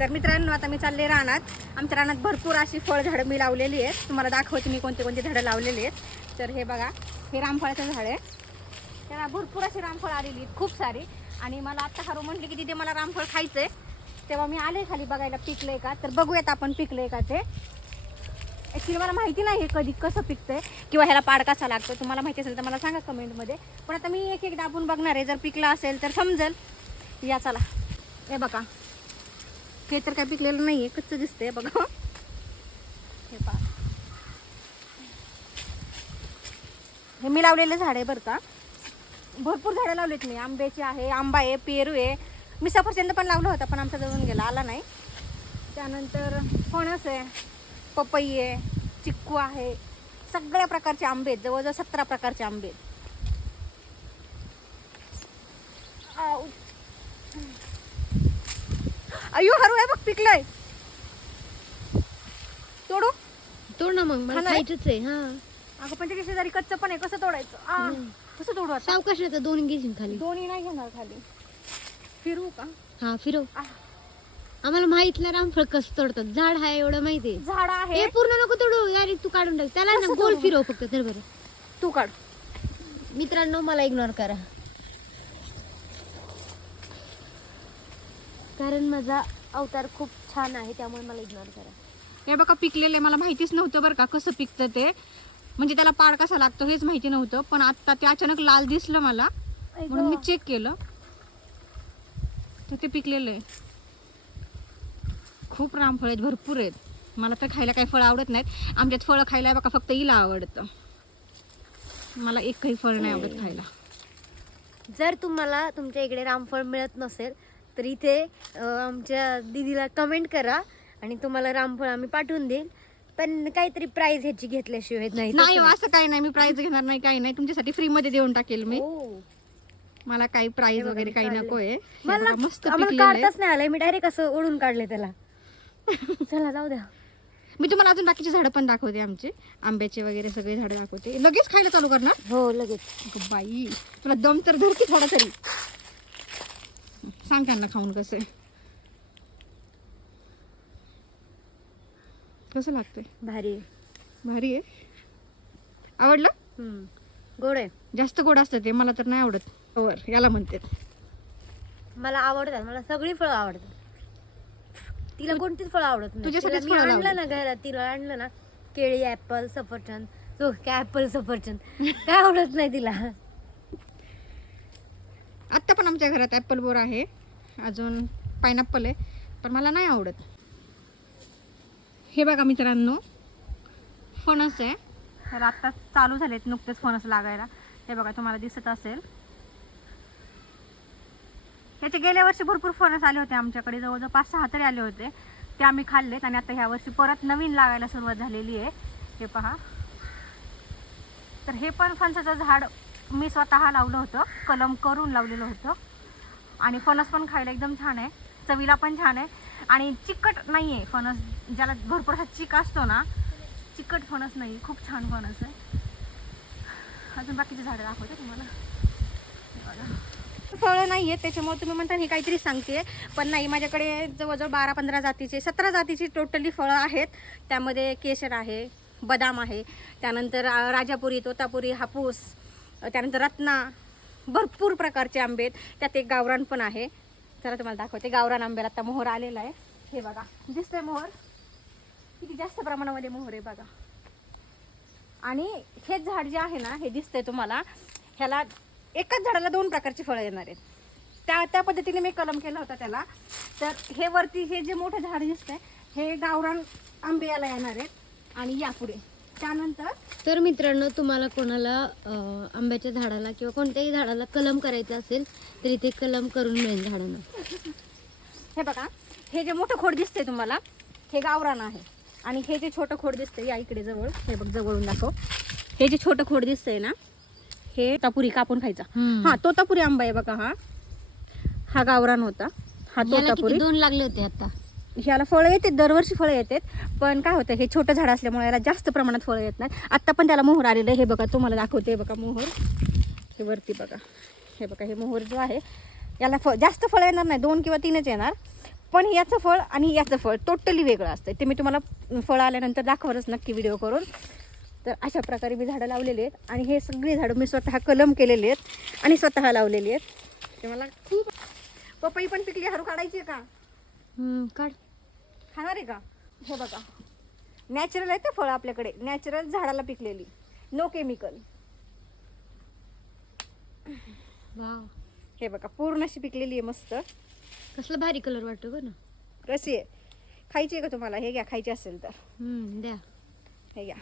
तर मित्रांनो आता मी चालले रानात. आमच्या रानात भरपूर अशी फळझाडं मी लावलेली आहेत. तुम्हाला दाखवते मी कोणते कोणते झाडं लावलेली आहेत. तर हे बघा, हे रामफळाचं झाड आहे. त्याला भरपूर अशी रामफळ आलेली आहेत, खूप सारी. आणि मला आत्ता हारू म्हटले की तिथे मला रामफळ खायचं आहे. तेव्हा मी आले खाली बघायला पिकलंय का. तर बघूयात आपण पिकलंय का ते. ॲक्च्युली मला माहिती नाही हे कधी कसं पिकतंय किंवा ह्याला पाड कसा लागतो. तुम्हाला माहिती असेल तर मला सांगा कमेंटमध्ये. पण आता मी एक एक दाबून बघणार आहे. जर पिकलं असेल तर समजेल. या चला, हे बघा, हे तर काय पिकलेलं नाही आहे, कच्चं दिसतंय बघा. हे पहा, हे मी लावलेलं झाड आहे बरं का. भरपूर झाडं लावलेत मी. आंब्याची आहे, आंबा आहे, पेरू आहे. मी सफरचंद पण लावलं होतं पण आमचा जळून गेला, आला नाही. त्यानंतर फणस आहे, पपई आहे, चिक्कू आहे. सगळ्या प्रकारचे आंबे आहेत, जवळजवळ 17 प्रकारचे आंबे आहेत. अयो हरू आहे बघ, पिकलंय. तोडू तोड ना, मग मला खायचंच आहे. हा अगं पण त्याच्या शेजारी कच्चं पण आहे, कसं तोडायचं? कसं तोडू आता? सावकाश नाही तर दोन घेशील खाली. दोन्ही नाही घेणार खाली. फिरू का? हा फिरव. आम्हाला माहित नाही रामफळ कसं तोडतात. झाड आहे एवढं माहिती आहे. झाड आहे. हे पूर्ण नको तोडू यार, तू काढून टाक त्याला ना. गोल फिरव फक्त तर बरं. तू काढ. मित्रांनो मला इग्नोर करा, कारण माझा अवतार खूप छान आहे त्यामुळे मला इग्नोर करा. हे बघा पिकलेले, मला माहितीच नव्हतं बरं का कसं पिकतं ते. म्हणजे त्याला पाड कसा लागतो हेच माहिती नव्हतं. पण आता ते अचानक लाल दिसलं मला, म्हणून मी चेक केलं तर ते पिकलेलं आहे. खूप रामफळ आहेत, भरपूर आहेत. मला तर खायला काही फळं आवडत नाहीत. आमच्यात फळं खायला बघा फक्त हिला आवडतं. मला एक काही फळ नाही आवडत खायला. जर तुम्हाला तुमच्या इकडे रामफळ मिळत नसेल तर इथे आमच्या दीदीला कमेंट करा आणि तुम्हाला रामफळ आम्ही पाठवून देईल. पण काहीतरी प्राइस ह्याची घेतल्याशिवाय नाही. नाही असं काही नाही, मी प्राइस घेणार नाही, काही नाही. तुमच्यासाठी फ्री मध्ये देऊन टाकेल मी. मला काही प्राइस वगैरे काही नकोय. मला मस्त आम्हाला काढताच नाही आलंय. मी डायरेक्ट असं ओढून काढले त्याला. चला जाऊ द्या. मी तुम्हाला अजून बाकीचे झाडं पण दाखवते, आमचे आंब्याचे वगैरे सगळे झाडं दाखवते. लगेच खायला चालू करणार? हो लगेच. बाई तुला दम तर धर की थोडा तरी. सांग त्यांना खाऊन कसं आहे, कसं लागतंय. भारी भारी आहे. आवडलं? गोड आहे. जास्त गोड असतं ते, मला तर नाही आवडत. याला म्हणते. मला आवडतात, मला सगळी फळं आवडतात. तिला कोणतीच फळं आवडत नाही. तुझ्यासाठीच मी फळं आणलं ना घरात, तिला आणलं ना केळी, ऍपल, सफरचंद. तो काय ऍपल सफरचंद काय आवडत नाही तिला. आत्ता पण आमच्या घरात ॲपल बोर आहे, अजून पायनॅपल आहे, पण मला नाही आवडत. हे बघा मित्रांनो, फणस आहे. तर आत्ता चालू झालेत नुकतेच फणस लागायला. हे बघा, तुम्हाला दिसत असेल. ह्याचे गेल्या वर्षी भरपूर फणस आले होते आमच्याकडे, जवळजवळ 5-6 तरी आले होते. ते आम्ही खाल्लेत. आणि आता ह्या वर्षी परत नवीन लागायला सुरुवात झालेली आहे. हे पहा. तर हे पण फणसाचं झाड मी स्वतः लावलं होतं, कलम करून लावलेलं होतं. आणि फणस पण खायला एकदम छान आहे, चवीला पण छान आहे. आणि चिकट नाही आहे फणस. ज्याला भरपूर असा चिक असतो ना, चिकट फणस नाही, खूप छान फणस आहे. अजून बाकीचे झाडं दाखवते तुम्हाला. फळं नाही आहेत त्याच्यामुळे तुम्ही म्हणता हे काहीतरी सांगते, पण नाही. माझ्याकडे जवळजवळ 12-15 जातीचे, 17 जातीची टोटली फळं आहेत. त्यामध्ये केशर आहे, बदाम आहे, त्यानंतर राजापुरी, तोतापुरी, हापूस, त्यानंतर रत्ना. भरपूर प्रकारचे आंबे आहेत. त्यात एक गावरान पण आहे. चला तुम्हाला दाखवते. गावरान आंब्याला आता मोहर आलेला आहे. हे बघा, दिसतंय मोहर, किती जास्त प्रमाणामध्ये मोहर आहे बघा. आणि हे झाड जे आहे ना, हे दिसतंय तुम्हाला, ह्याला एकाच झाडाला 2 प्रकारची फळं येणार आहेत. त्या पद्धतीने मी कलम केला होता त्याला. तर हे वरती हे जे मोठं झाड दिसतंय हे गावरान आंबे याला येणार आहेत. आणि यापुढे त्यानंतर. तर मित्रांनो, तुम्हाला कोणाला आंब्याच्या झाडाला किंवा कोणत्याही झाडाला कलम करायचं असेल तर इथे कलम करून मिळेल झाडांना. हे बघा, हे जे मोठं खोड दिसतंय तुम्हाला, हे गावरान आहे. आणि हे जे छोटं खोड दिसतंय, या इकडे जवळ, हे बघ जवळून दाखव. हे जे छोटं खोड दिसतंय ना, हे तोतापुरी कापून खायचा. हा, तोतापुरी आंबा आहे बघा. हा गावरान होता. हा तोतापुरी. 2 लागले होते आता. ह्याला फळं येतात, दरवर्षी फळं येतात. पण काय होतं, हे छोटं झाड असल्यामुळे याला जास्त प्रमाणात फळं येत नाही. आत्ता पण त्याला मोहर आलेलं आहे. हे बघा, तुम्हाला दाखवते बघा मोहर. हे वरती बघा, हे बघा, हे मोहर जो आहे याला जास्त फळं येणार नाही, 2 किंवा 3च येणार. पण याचं फळ आणि याचं फळ टोटली वेगळं असतं. ते मी तुम्हाला फळ आल्यानंतर दाखवणारच नक्की व्हिडिओ करून. तर अशा प्रकारे मी झाडं लावलेली आहेत आणि हे सगळी झाडं मी स्वतः कलम केलेली आहेत आणि स्वतः लावलेली आहेत. ते मला खूप पपई पण पिकली. हरू काढायची आहे का? काढ. खाणार आहे का? हे बघा नॅचरल आहे ते फळ आपल्याकडे, नॅचरल झाडाला पिकलेली, नो केमिकल. वाव, हे बघा पूर्ण अशी पिकलेली आहे मस्त. कसला भारी कलर वाटतो बघ ना. कशी आहे? खायची आहे का तुम्हाला? हे घ्या, खायची असेल तर द्या. हे घ्या.